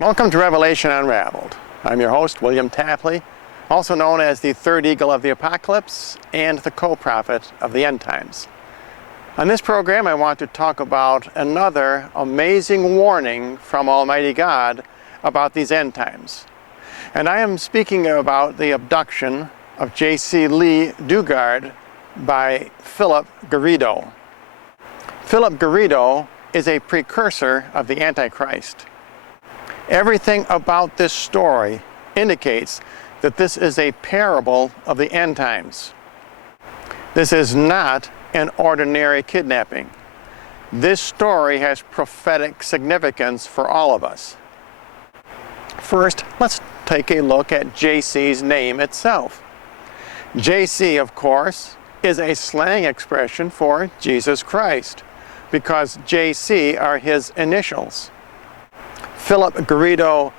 Welcome to Revelation Unraveled. I'm your host, William Tapley, also known as the third eagle of the apocalypse and the co-prophet of the end times. On this program, I want to talk about another amazing warning from Almighty God about these end times. And I am speaking about the abduction of Jaycee Lee Dugard by Philip Garrido. Philip Garrido is a precursor of the Antichrist. Everything about this story indicates that this is a parable of the end times. This is not an ordinary kidnapping. This story has prophetic significance for all of us. First, let's take a look at Jaycee's name itself. Jaycee, of course, is a slang expression for Jesus Christ, because JC are his initials. Philip Garrido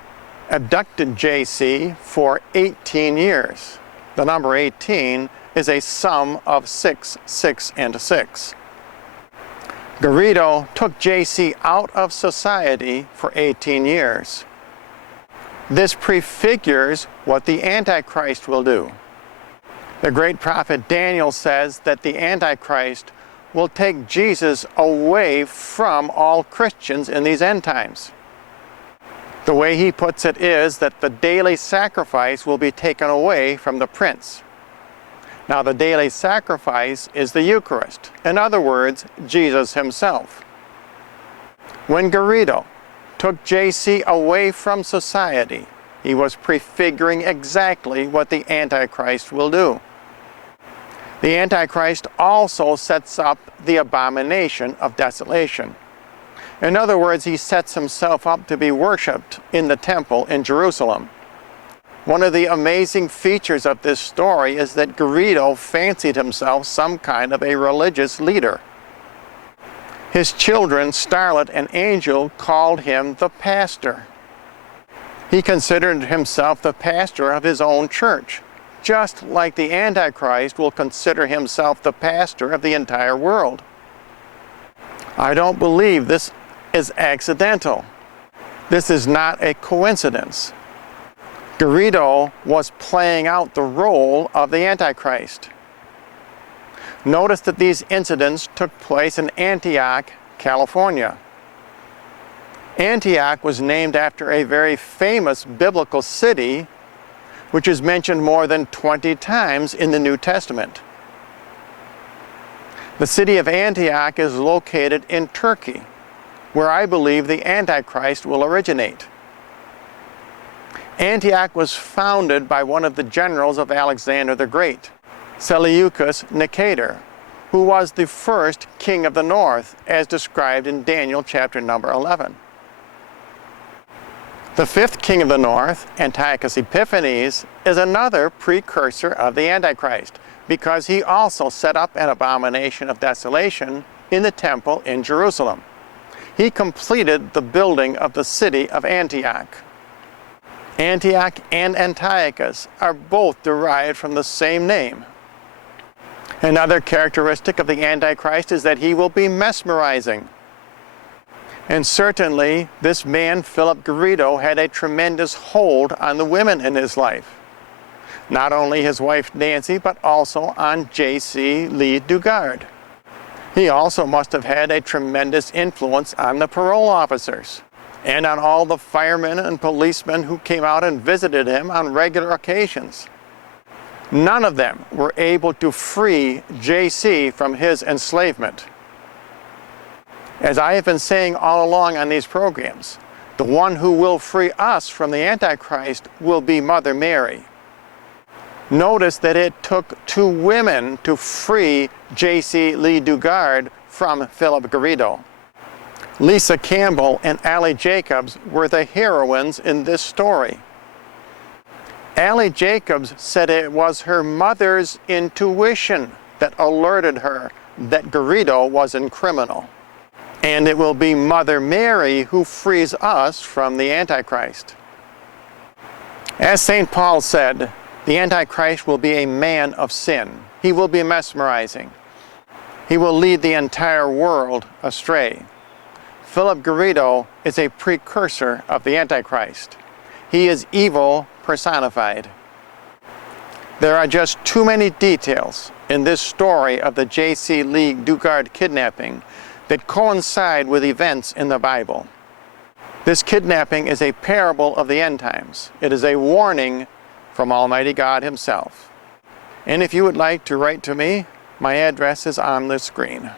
abducted Jaycee for 18 years. The number 18 is a sum of 6, 6, and 6. Garrido took Jaycee out of society for 18 years. This prefigures what the Antichrist will do. The great prophet Daniel says that the Antichrist will take Jesus away from all Christians in these end times. The way he puts it is that the daily sacrifice will be taken away from the prince. Now, the daily sacrifice is the Eucharist. In other words, Jesus himself. When Garrido took Jaycee away from society, he was prefiguring exactly what the Antichrist will do. The Antichrist also sets up the abomination of desolation. In other words, he sets himself up to be worshipped in the temple in Jerusalem. One of the amazing features of this story is that Garrido fancied himself some kind of a religious leader. His children, Starlet and Angel, called him the pastor. He considered himself the pastor of his own church, just like the Antichrist will consider himself the pastor of the entire world. I don't believe this is accidental. This is not a coincidence. Garrido was playing out the role of the Antichrist. Notice that these incidents took place in Antioch, California. Antioch was named after a very famous biblical city, which is mentioned more than 20 times in the New Testament. The city of Antioch is located in Turkey, where I believe the Antichrist will originate. Antioch was founded by one of the generals of Alexander the Great, Seleucus Nicator, who was the first king of the north, as described in Daniel chapter number 11. The fifth king of the north, Antiochus Epiphanes, is another precursor of the Antichrist, because he also set up an abomination of desolation in the temple in Jerusalem. He completed the building of the city of Antioch. Antioch and Antiochus are both derived from the same name. Another characteristic of the Antichrist is that he will be mesmerizing. And certainly, this man, Philip Garrido, had a tremendous hold on the women in his life. Not only his wife Nancy, but also on Jaycee Lee Dugard. He also must have had a tremendous influence on the parole officers and on all the firemen and policemen who came out and visited him on regular occasions. None of them were able to free Jaycee from his enslavement. As I have been saying all along on these programs, the one who will free us from the Antichrist will be Mother Mary. Notice that it took 2 women to free Jaycee Lee Dugard from Philip Garrido. Lisa Campbell and Allie Jacobs were the heroines in this story. Allie Jacobs said it was her mother's intuition that alerted her that Garrido was a criminal. And it will be Mother Mary who frees us from the Antichrist. As St. Paul said, the Antichrist will be a man of sin. He will be mesmerizing. He will lead the entire world astray. Philip Garrido is a precursor of the Antichrist. He is evil personified. There are just too many details in this story of the Jaycee League Dugard kidnapping that coincide with events in the Bible. This kidnapping is a parable of the end times. It is a warning from Almighty God Himself. And if you would like to write to me, my address is on the screen.